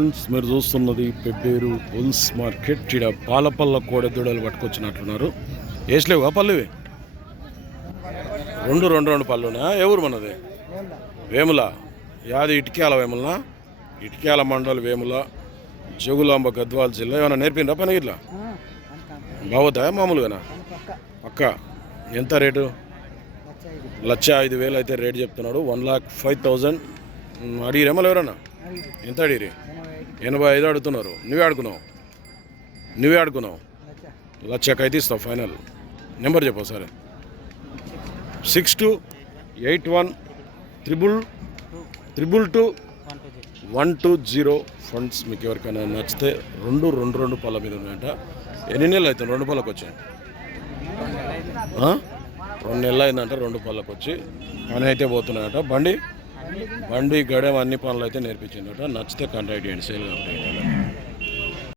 Friends మీరు చూస్తున్నది Pebbair bulls market ఇక్కడ పాలపల్ల కోడె దూడలు పట్టుకొచ్చినట్లున్నారు వేసలేవు పల్లెవి? రెండు రెండు రెండు పళ్ళునా ఎవరు మనది? వేముల. యాది ఇటుక్యాల వేములనా? ఇటుక్యాల మండలి వేముల జగులాంబ గద్వాల జిల్లా. ఏమైనా నేర్పిండ్రా పని ఇట్లా బాగుతాయా మామూలుగానా? పక్క. ఎంత రేటు? లక్ష ఐదు వేలు అయితే రేటు చెప్తున్నాడు. One lakh five thousand. అడిగిరేమో ఎవరన్నా? ఎంత అడిగిరి ఎనభై ఐదు అడుగుతున్నారు నువ్వే ఆడుకున్నావు? నువ్వే ఆడుకున్నావు? లక్షకు అయితే ఇస్తావు ఫైనల్. నెంబర్ చెప్పు సరే six two eight one triple triple two one two zero friends మీకు ఎవరికైనా నచ్చితే రెండు రెండు రెండు పళ్ళ మీద ఉన్నాయంట. ఎన్ని నెలలు అవుతుంది? రెండు పళ్ళకి వచ్చాయి? రెండు నెలలు అయిందంట రెండు పళ్ళకి వచ్చి. పని అయితే పోతున్నాయట. బండి? బండి గడెం అన్ని పనులు అయితే నేర్పించిందట. నచ్చితే కాంటాక్ట్ చేయండి. సేల్ కాబట్టి